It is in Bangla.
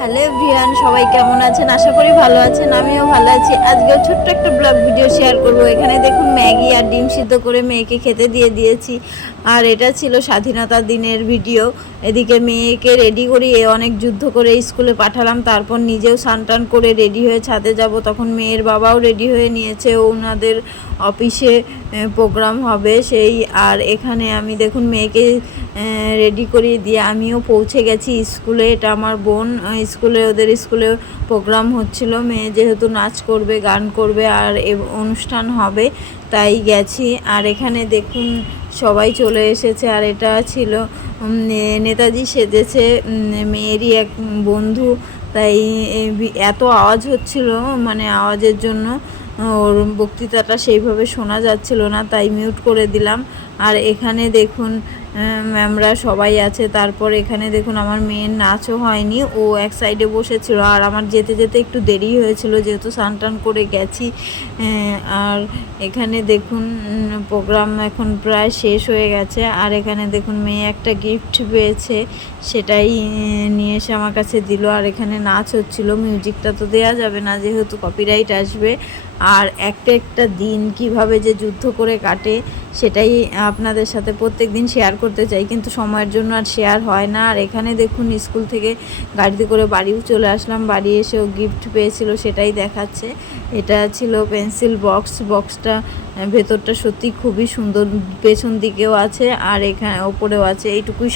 হ্যালো এভরিওয়ান, সবাই কেমন আছেন? আশা করি ভালো আছেন। আমিও ভালো আছি। আজকে ছোট্ট একটা ব্লগ ভিডিও শেয়ার করব। এখানে দেখুন ম্যাগি আর ডিম সিদ্ধ করে মেয়েকে খেতে দিয়ে দিয়েছি। আর এটা ছিল স্বাধীনতা দিনের ভিডিও। এদিকে মেয়েকে রেডি করিয়ে অনেক যুদ্ধ করে স্কুলে পাঠালাম, তারপর নিজেও স্নান করে রেডি হয়ে ছাদে যাব। তখন মেয়ের বাবাও রেডি হয়ে নিয়েছে, ওনাদের অফিসে প্রোগ্রাম হবে সেই। আর এখানে আমি দেখুন মেয়েকে রেডি করিয়ে দিয়ে আমিও পৌঁছে গেছি স্কুলে। এটা আমার বোন স্কুলে, ওদের স্কুলে প্রোগ্রাম হচ্ছিল। মেয়ে যেহেতু নাচ করবে, গান করবে আর অনুষ্ঠান হবে, তাই গেছি। আর এখানে দেখুন সবাই চলে এসেছে। আর এটা ছিল নেতাজি সেজেছে, মেয়েরই এক বন্ধু। তাই এত আওয়াজ হচ্ছিল, মানে আওয়াজের জন্য ওর বক্তৃতাটা সেইভাবে শোনা যাচ্ছিল না, তাই মিউট করে দিলাম। আর এখানে দেখুন ম্যামরা সবাই আছে। তারপর এখানে দেখুন আমার মেয়ের নাচও হয়নি, ও এক সাইডে বসেছিল। আর আমার যেতে যেতে একটু দেরি হয়েছিল, যেহেতু স্নান করে গেছি। আর এখানে দেখুন প্রোগ্রাম এখন প্রায় শেষ হয়ে গেছে। আর এখানে দেখুন মেয়ে একটা গিফট পেয়েছে, সেটাই নিয়ে এসে আমার কাছে দিল। আর এখানে নাচ হচ্ছিল, মিউজিকটা তো দেওয়া যাবে না যেহেতু কপিরাইট আসবে। আর একটা একটা দিন কিভাবে যে যুদ্ধ করে কাটে সেটাই আপনাদের সাথে প্রত্যেক দিন শেয়ার করতে চাই, কিন্তু সময়ের জন্য আর শেয়ার হয় না। আর এখানে দেখুন স্কুল থেকে গাড়িতে করে বাড়িও চলে আসলাম। বাড়ি এসেও গিফট পেয়েছিল, সেটাই দেখাচ্ছে। এটা ছিল পেন্সিল বক্সটা ভেতরটা সত্যি খুবই সুন্দর, পেছন দিকেও আছে আর এখানে ওপরেও আছে। এইটুকুই।